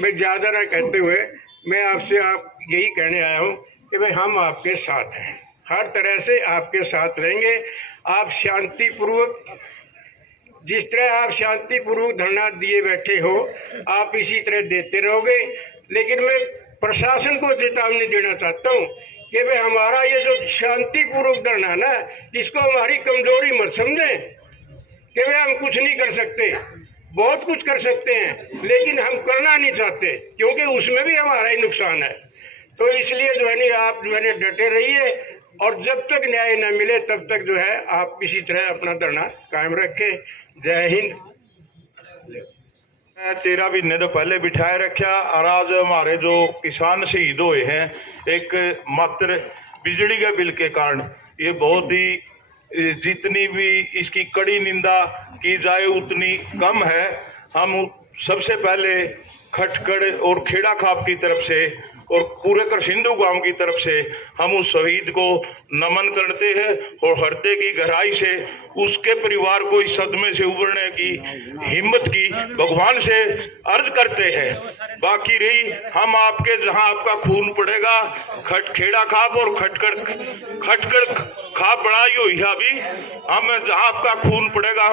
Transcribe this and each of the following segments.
मैं ज़्यादा ना कहते हुए मैं आपसे यही कहने आया हूँ कि भाई हम आपके साथ हैं, हर तरह से आपके साथ रहेंगे। आप शांतिपूर्वक, जिस तरह आप शांतिपूर्वक धरना दिए बैठे हो, आप इसी तरह देते रहोगे। लेकिन मैं प्रशासन को चेतावनी देना चाहता हूँ कि भाई हमारा ये जो शांतिपूर्वक धरना ना, इसको हमारी कमजोरी मत समझें कि भाई हम कुछ नहीं कर सकते। बहुत कुछ कर सकते हैं, लेकिन हम करना नहीं चाहते क्योंकि उसमें भी हमारा ही नुकसान है। तो इसलिए जो है नहीं, आप जो है डटे रहिए और जब तक न्याय न मिले तब तक जो है आप इसी तरह अपना धरना कायम रखें। जय हिंद। 13 महीने तो पहले बिठाए रखा और आज हमारे जो किसान शहीद हुए हैं एक मात्र बिजली के बिल के कारण, ये बहुत ही, जितनी भी इसकी कड़ी निंदा की जाए उतनी कम है। हम सबसे पहले खटकड़ और खेड़ा खाप की तरफ से और पूरे करसिंधु गांव की तरफ से हम उस शहीद को नमन करते हैं और हृदय की गहराई से उसके परिवार को इस सदमे से उबरने की हिम्मत की भगवान से अर्ज करते हैं। बाकी रही हम आपके, जहां आपका खून पड़ेगा, खेड़ा खाप और खटकड़ खाप बनाई हुई है अभी, हम जहां आपका खून पड़ेगा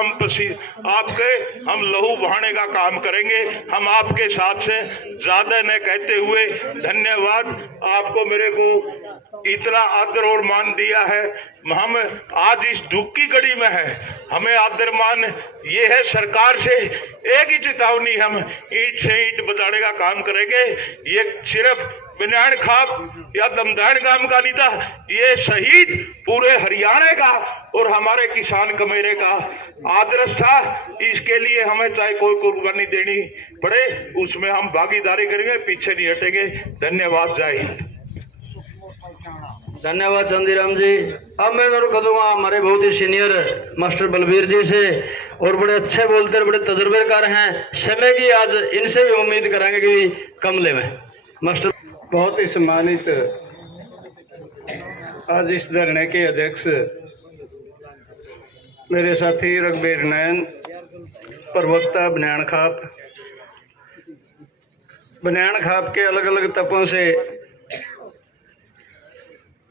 हम लहू बहाने का काम करेंगे। हम आपके साथ से ज्यादा न कहते हुए धन्यवाद। आपको मेरे को इतना आदर और मान दिया है। हम आज इस दुख की घड़ी में है, हमें आदर मान ये है सरकार से एक ही चेतावनी, हम ईंट से ईंट बजाने का काम करेंगे। ये सिर्फ बिनान खाप या दमदान गांव का नहीं था, ये शहीद पूरे हरियाणा का और हमारे किसान कमेरे का आदर्श था। इसके लिए हमें चाहे कोई कुर्बानी देनी पड़े, उसमें हम भागीदारी करेंगे, पीछे नहीं हटेंगे। धन्यवाद। जय हिंद। धन्यवाद चंदीराम जी। अब मैं करूँगा हमारे बहुत ही सीनियर मास्टर बलबीर जी से, और बड़े अच्छे बोलते, बड़े तजुर्बेकार हैं। समय की आज इनसे भी उम्मीद करेंगे कि कम ले में मास्टर। बहुत ही सम्मानित आज इस धरने के अध्यक्ष मेरे साथी रघुबीर नयन, प्रवक्ता बनियान खाप के अलग अलग तपों से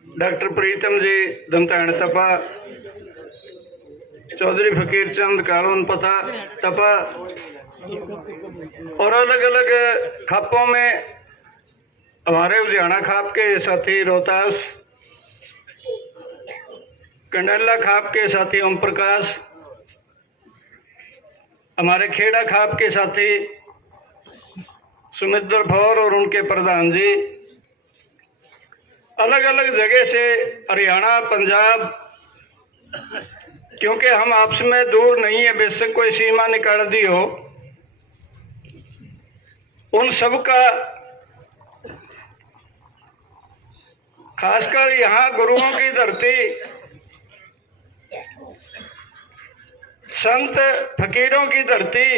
डॉक्टर प्रीतम जी दमतान तपा, चौधरी फकीर चंद कालोन पता तपा, और अलग अलग खापों में हमारे लुधियाना खाप के साथी रोहतास, कंडला खाप के साथी ओम प्रकाश, हमारे खेड़ा खाप के साथी सुमित्र फौर और उनके प्रधान जी, अलग अलग जगह से हरियाणा, पंजाब, क्योंकि हम आपस में दूर नहीं है, बेशक कोई सीमा निकाल दी हो, उन सब का खासकर यहाँ गुरुओं की धरती, संत फकीरों की धरती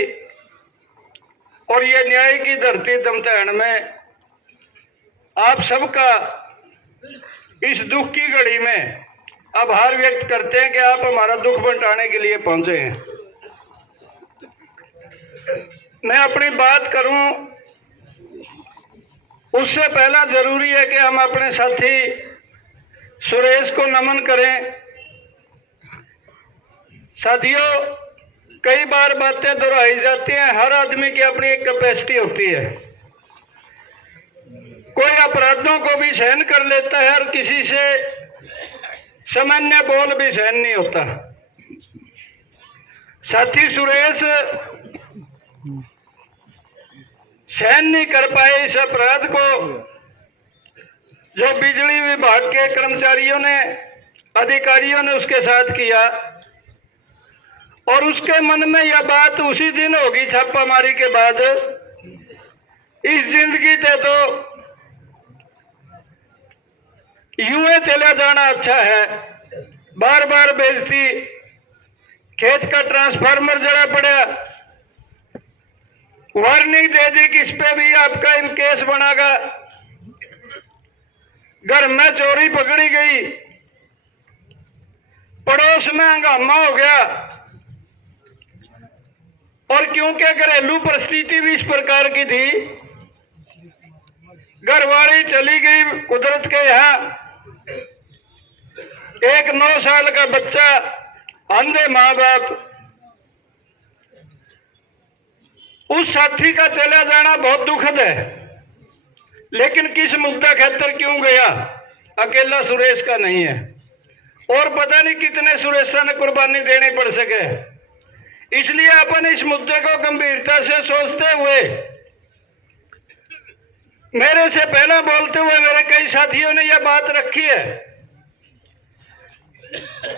और ये न्याय की धरती दमतान में आप सबका इस दुख की घड़ी में आभार व्यक्त करते हैं कि आप हमारा दुख बंटाने के लिए पहुंचे हैं। मैं अपनी बात करूं उससे पहला जरूरी है कि हम अपने साथी सुरेश को नमन करें। साथियों, कई बार बातें दोहराई जाती हैं, हर आदमी की अपनी एक कैपेसिटी होती है। कोई अपराधों को भी सहन कर लेता है और किसी से सामान्य बोल भी सहन नहीं होता। साथी सुरेश सहन नहीं कर पाए इस अपराध को जो बिजली विभाग के कर्मचारियों ने, अधिकारियों ने उसके साथ किया, और उसके मन में यह बात उसी दिन होगी छापामारी के बाद, इस जिंदगी से तो यूं चला जाना अच्छा है। बार बार बेइज्जती, खेत का ट्रांसफार्मर जला पड़ा, वार्निंग दे दी कि इस पे भी आपका इन केस बनागा, घर में चोरी पकड़ी गई, पड़ोस में हंगामा हो गया, और क्योंकि घरेलू परिस्थिति भी इस प्रकार की थी घरवाली चली गई कुदरत के यहाँ, एक 9 साल का बच्चा, अंधे माँ बाप। उस साथी का चला जाना बहुत दुखद है, लेकिन किस मुद्दा खातर क्यों गया, अकेला सुरेश का नहीं है, और पता नहीं कितने सुरेशा ने कुर्बानी देनी पड़ सके। इसलिए अपन इस मुद्दे को गंभीरता से सोचते हुए, मेरे से पहले बोलते हुए मेरे कई साथियों ने यह बात रखी है,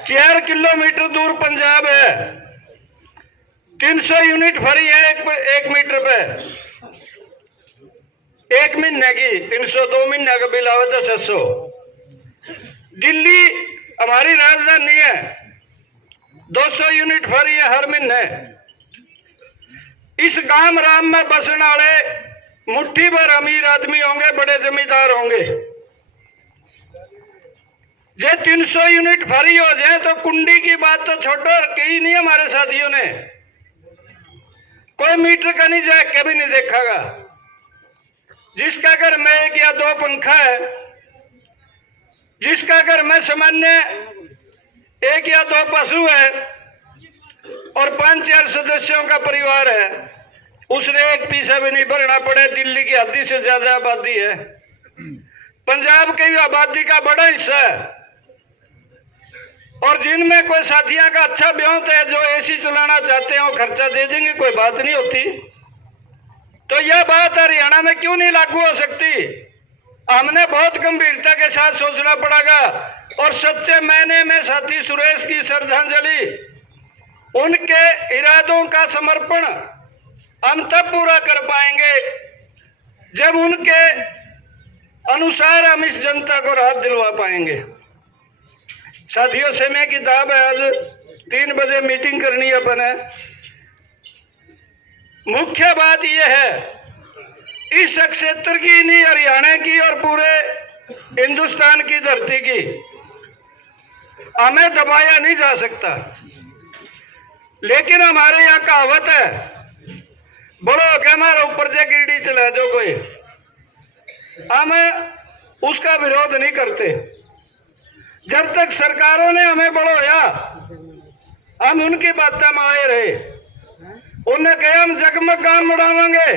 4 किलोमीटर दूर पंजाब है, 300 यूनिट भरी है एक मीटर पे, 1 महीने की 300, 2 महीने का बिल आवे तो 600। दिल्ली हमारी राजधानी है, 200 यूनिट भरी है हर महीने। इस गांव राम में बसने वाले मुट्ठी भर अमीर आदमी होंगे, बड़े जमींदार होंगे। जे 300 यूनिट भरी हो जाए तो कुंडी की बात तो छोड़ो, कही नहीं हमारे साथियों ने, कोई मीटर का नहीं जाए कभी नहीं देखागा। जिसका घर में 1 या 2 पंखा है, जिसका घर में सामान्य 1 या 2 पशु है और 5-4 सदस्यों का परिवार है, उसने 1 पैसा भी नहीं भरना पड़े। दिल्ली की आधी से ज्यादा आबादी है, पंजाब की आबादी का बड़ा हिस्सा है, और जिनमें कोई साथियों का अच्छा ब्योंत है जो एसी चलाना चाहते हैं वो खर्चा दे देंगे, कोई बात नहीं होती। तो यह बात हरियाणा में क्यों नहीं लागू हो सकती? हमने बहुत गंभीरता के साथ सोचना पड़ेगा, और सच्चे मायने में साथी सुरेश की श्रद्धांजलि, उनके इरादों का समर्पण हम तब पूरा कर पाएंगे जब उनके अनुसार हम इस जनता को राहत दिलवा पाएंगे। साथियों, समय की दाब है, आज 3 बजे मीटिंग करनी है अपन है। मुख्य बात यह है, इस क्षेत्र की नहीं, हरियाणा की और पूरे हिंदुस्तान की धरती की, हमें दबाया नहीं जा सकता। लेकिन हमारे यहाँ कहावत है, बड़ो के हमारे ऊपर से कीड़ी चला दो कोई, हम उसका विरोध नहीं करते। जब तक सरकारों ने हमें बढ़ोया, हम उनकी बातें में आए रहे। उन्होंने कहा हम जगमग काम उड़ावेंगे,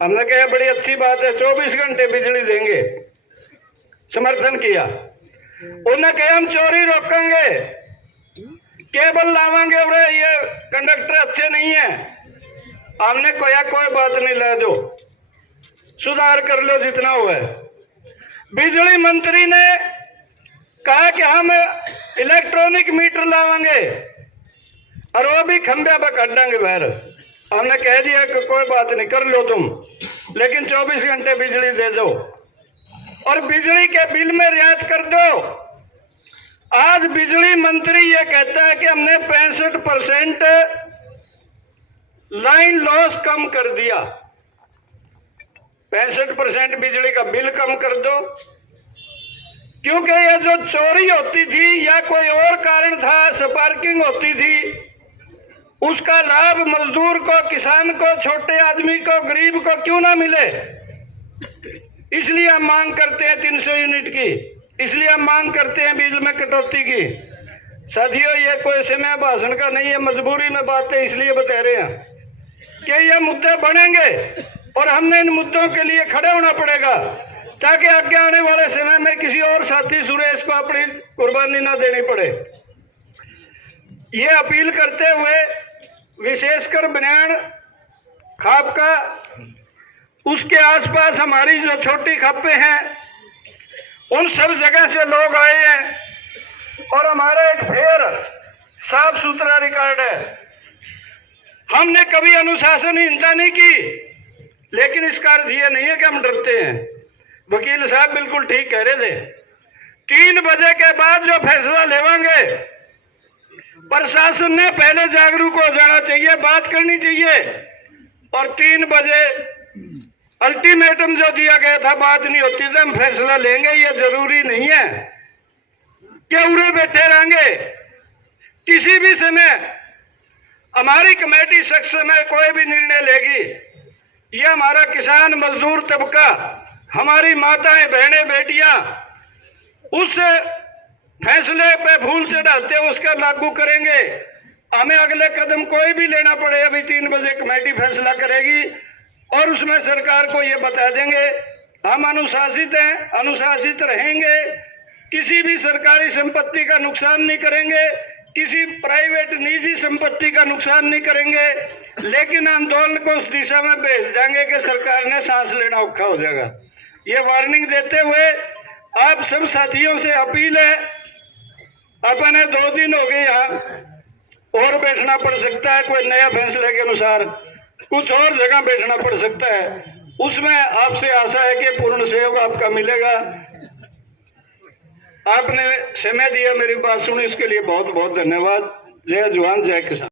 हमने कहा बड़ी अच्छी बात है, 24 घंटे बिजली देंगे, समर्थन किया। उन्होंने कहा हम चोरी रोकेंगे, केबल लावेंगे, और ये कंडक्टर अच्छे नहीं है, हमने कहा कोई बात नहीं, ला दो, सुधार कर लो जितना हुआ है। बिजली मंत्री ने कहा कि हम इलेक्ट्रॉनिक मीटर लावेंगे और वो भी खंभे पर काट देंगे बाहर। हमने कह दिया कि कोई बात नहीं, कर लो तुम, लेकिन 24 घंटे बिजली दे दो और बिजली के बिल में रियायत कर दो। आज बिजली मंत्री ये कहता है कि हमने 65% लाइन लॉस कम कर दिया, 65% बिजली का बिल कम कर दो, क्योंकि ये जो चोरी होती थी या कोई और कारण था, स्पार्किंग होती थी, उसका लाभ मजदूर को, किसान को, छोटे आदमी को, गरीब को क्यों ना मिले। इसलिए हम मांग करते हैं 300 यूनिट की, इसलिए हम मांग करते हैं बिजली में कटौती की। साथियों, ये कोई समय भाषण का नहीं है, मजबूरी में बात है, इसलिए बता रहे हैं कि ये मुद्दे बढ़ेंगे और हमने इन मुद्दों के लिए खड़े होना पड़ेगा, ताकि आगे आने वाले समय में किसी और साथी सुरेश को अपनी कुर्बानी ना देनी पड़े। ये अपील करते हुए विशेषकर बनियान खाप का, उसके आसपास हमारी जो छोटी खापें हैं, उन सब जगह से लोग आए हैं और हमारा एक फेयर साफ सुथरा रिकॉर्ड है। हमने कभी अनुशासनहीनता नहीं की, लेकिन इसका अर्थ यह नहीं है कि हम डरते हैं। वकील साहब बिल्कुल ठीक कह रहे थे, 3 बजे के बाद जो फैसला लेवांगे, प्रशासन ने पहले जागरूक हो जाना चाहिए, बात करनी चाहिए, और 3 बजे अल्टीमेटम जो दिया गया था, बात नहीं होती तो हम फैसला लेंगे। ये जरूरी नहीं है कि उड़े बैठे रहेंगे। किसी भी समय हमारी कमेटी शख्स में कोई भी निर्णय लेगी, ये हमारा किसान मजदूर तबका हमारी माताएं, बहनें, बेटियां उस फैसले पे फूल चढ़ाते उसका लागू करेंगे। हमें अगले कदम कोई भी लेना पड़े, अभी 3 बजे कमेटी फैसला करेगी और उसमें सरकार को ये बता देंगे हम अनुशासित हैं, अनुशासित रहेंगे, किसी भी सरकारी संपत्ति का नुकसान नहीं करेंगे, किसी प्राइवेट निजी संपत्ति का नुकसान नहीं करेंगे, लेकिन आंदोलन को उस दिशा में भेज देंगे कि सरकार ने सांस लेना औखा हो जाएगा। ये वार्निंग देते हुए आप सब साथियों से अपील है, अपने 2 दिन हो गए यहाँ और बैठना पड़ सकता है, कोई नया फैसले के अनुसार कुछ और जगह बैठना पड़ सकता है, उसमें आपसे आशा है कि पूर्ण सहयोग आपका मिलेगा। आपने समय दिया, मेरी बात सुनी, इसके लिए बहुत बहुत धन्यवाद। जय जवान जय किसान।